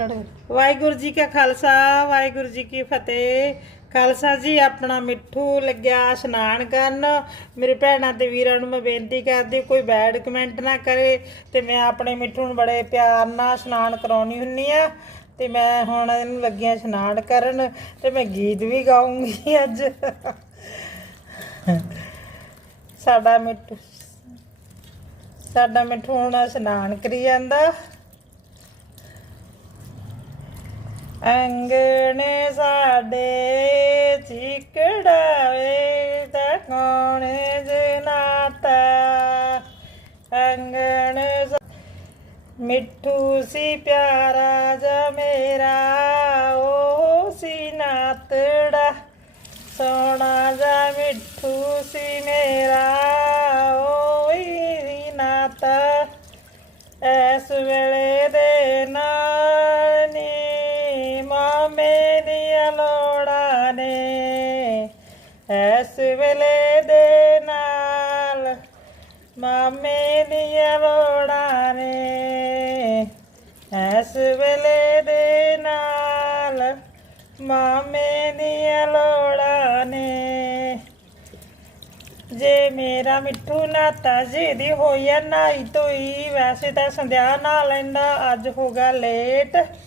ਵਾਹਿਗੁਰੂ ਜੀ ਕਾ ਖਾਲਸਾ, ਵਾਹਿਗੁਰੂ ਜੀ ਕੀ ਫਤਿਹ। ਖਾਲਸਾ ਜੀ, ਆਪਣਾ ਮਿੱਠੂ ਲੱਗਿਆ ਇਸ਼ਨਾਨ ਕਰਨ। ਮੇਰੇ ਭੈਣਾਂ ਤੇ ਵੀਰਾਂ ਨੂੰ ਮੈਂ ਬੇਨਤੀ ਕਰਦੀ, ਕੋਈ ਬੈਡ ਕਮੈਂਟ ਨਾ ਕਰੇ ਤੇ ਮੈਂ ਆਪਣੇ ਮਿੱਠੂ ਨੂੰ ਬੜੇ ਪਿਆਰ ਨਾਲ ਇਸ਼ਨਾਨ ਕਰਾਉਣੀ ਹੁੰਨੀ ਆ। ਤੇ ਮੈਂ ਹੁਣ ਇਹਨੂੰ ਲੱਗਿਆ ਇਸ਼ਨਾਨ ਕਰਨ ਤੇ ਮੈਂ ਗੀਤ ਵੀ ਗਾਉਂਗੀ ਅੱਜ। ਸਾਡਾ ਮਿੱਠੂ ਸਾਡਾ ਮਿੱਠੂ ਹੁਣ ਇਸ਼ਨਾਨ ਕਰੀ ਜਾਂਦਾ। ਅੰਗਣ ਸਾਡੇ ਚਿਕੜਾਵੇ ਤਾਂ ਕੋਣੇ ਜਨਾਤਾ ਅੰਗਣ ਮਿੱਠੂ ਸੀ ਪਿਆਰਾ ਜਾ ਮੇਰਾ, ਉਹ ਸੀ ਨਾਤੜਾ। ਸੋਨਾ ਜਾ ਮਿੱਠੂ ਸੀ ਮੇਰਾ, ਉਹ ਹੀ ਨਾਤਾ। ਐਸ ਵੇਲੇ ਐਸ ਵੇਲੇ ਦੇ ਨਾਲ ਮਾਮੇ ਦੀਆਂ ਲੋੜਾਂ ਨੇ। ਐਸ ਵੇਲੇ ਦੇ ਨਾਲ ਮਾਮੇ ਦੀਆਂ ਲੋੜਾਂ ਨੇ। ਜੇ ਮੇਰਾ ਮਿੱਠੂ ਨਾਤਾ ਜੀ ਦੀ ਹੋਈ ਆ, ਨਾਈ ਤੋਈ ਵੈਸੇ ਤਾਂ ਸੰਧਿਆ ਨਾ ਲੈਂਦਾ, ਅੱਜ ਹੋ ਗਿਆ ਲੇਟ।